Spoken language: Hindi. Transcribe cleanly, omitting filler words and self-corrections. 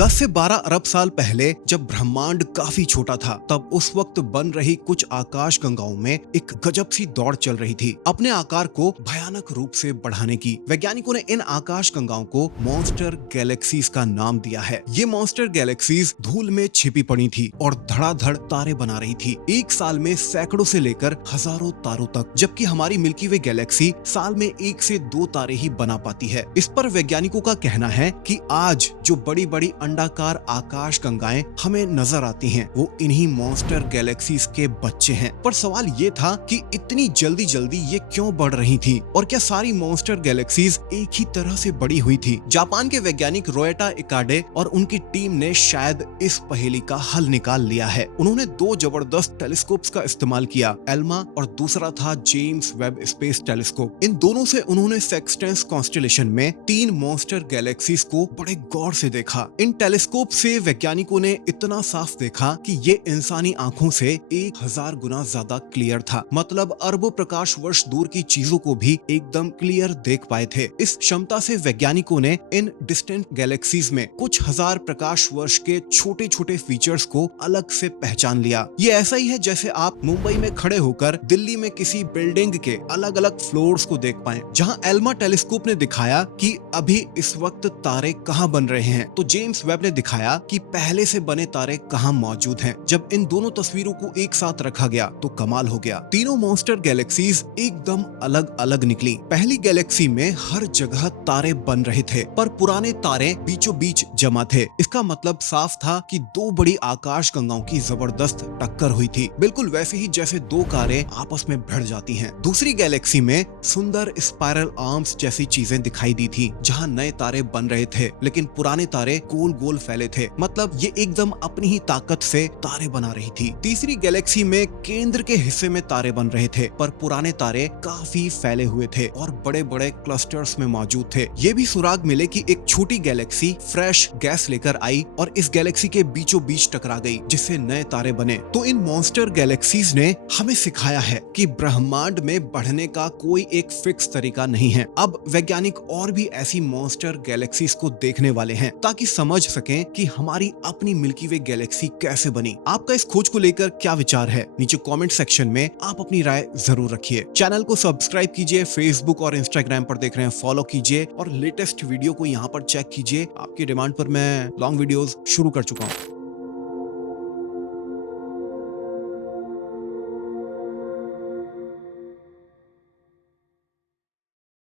10 से 12 अरब साल पहले जब ब्रह्मांड काफी छोटा था, तब उस वक्त बन रही कुछ आकाश गंगाओं में एक गजब सी दौड़ चल रही थी अपने आकार को भयानक रूप से बढ़ाने की। वैज्ञानिकों ने इन आकाश गंगाओं को मॉन्स्टर गैलेक्सीज का नाम दिया है। ये मॉन्स्टर गैलेक्सीज धूल में छिपी पड़ी थी और धड़ाधड़ तारे बना रही थी, एक साल में सैकड़ों से लेकर हजारों तारों तक, जबकि हमारी मिल्की वे गैलेक्सी साल में 1 से 2 तारे ही बना पाती है। इस पर वैज्ञानिकों का कहना है कि आज जो बड़ी बड़ी अंडाकार आकाश गंगाएं हमें नजर आती हैं, वो इन्हीं मॉन्स्टर गैलेक्सीज के बच्चे हैं। पर सवाल ये था कि इतनी जल्दी जल्दी ये क्यों बढ़ रही थी और क्या सारी मॉन्स्टर गैलेक्सीज एक ही तरह से बड़ी हुई थी? जापान के वैज्ञानिक रोएटा इकाडे और उनकी टीम ने शायद इस पहेली का हल निकाल लिया है। उन्होंने 2 जबरदस्त टेलीस्कोप्स का इस्तेमाल किया, एल्मा और दूसरा था जेम्स वेब स्पेस टेलीस्कोप। इन दोनों से उन्होंने सेक्सटेंस कॉन्स्टेलेशन में 3 मॉन्स्टर गैलेक्सीज को बड़े गौर से देखा। इन टेलीस्कोप से वैज्ञानिकों ने इतना साफ देखा कि ये इंसानी आंखों से 1000 गुना ज्यादा क्लियर था। मतलब अरबों प्रकाश वर्ष दूर की चीजों को भी एकदम क्लियर देख पाए थे। इस क्षमता से वैज्ञानिकों ने इन डिस्टेंट गैलेक्सीज में कुछ हजार प्रकाश वर्ष के छोटे छोटे फीचर्स को अलग से पहचान लिया। ये ऐसा ही है जैसे आप मुंबई में खड़े होकर दिल्ली में किसी बिल्डिंग के अलग अलग फ्लोर्स को देख पाएं। जहां एल्मा टेलीस्कोप ने दिखाया कि अभी इस वक्त तारे कहां बन रहे हैं, तो जेम्स वेब ने दिखाया कि पहले से बने तारे कहां मौजूद हैं। जब इन दोनों तस्वीरों को एक साथ रखा गया तो कमाल हो गया। तीनों मॉन्स्टर गैलेक्सीज एकदम अलग अलग निकली। पहली गैलेक्सी में हर जगह तारे बन रहे थे, पर पुराने तारे बीचों बीच जमा थे। इसका मतलब साफ था कि 2 बड़ी आकाश गंगाओं की जबरदस्त टक्कर हुई थी, बिल्कुल वैसे ही जैसे 2 कारें आपस में भिड़ जाती हैं। दूसरी गैलेक्सी में सुंदर स्पाइरल आर्म्स जैसी चीजें दिखाई दी थी, जहां नए तारे बन रहे थे, लेकिन पुराने तारे गोल गोल फैले थे। मतलब ये एकदम अपनी ही ताकत से तारे बना रही थी। तीसरी गैलेक्सी में केंद्र के हिस्से में तारे बन रहे थे, पर पुराने तारे काफी फैले हुए थे और बड़े बड़े क्लस्टर्स में मौजूद थे। ये भी सुराग मिले कि एक छोटी गैलेक्सी फ्रेश गैस लेकर आई और इस गैलेक्सी के बीचों बीच टकरा गई, जिससे नए तारे बने। तो इन मॉन्स्टर गैलेक्सीज ने हमें सिखाया है कि ब्रह्मांड में बढ़ने का कोई एक फिक्स तरीका नहीं है। अब वैज्ञानिक और भी ऐसी मॉन्स्टर गैलेक्सीज को देखने वाले हैं, ताकि समझ सकें कि हमारी अपनी मिल्की वे गैलेक्सी कैसे बनी। आपका इस खोज को लेकर क्या विचार है? नीचे कमेंट सेक्शन में आप अपनी राय जरूर रखिए। चैनल को सब्सक्राइब कीजिए, फेसबुक और इंस्टाग्राम पर देख रहे हैं फॉलो कीजिए और लेटेस्ट वीडियो को यहाँ पर चेक कीजिए। आपकी डिमांड पर मैं लॉन्ग वीडियोस शुरू कर चुका हूँ।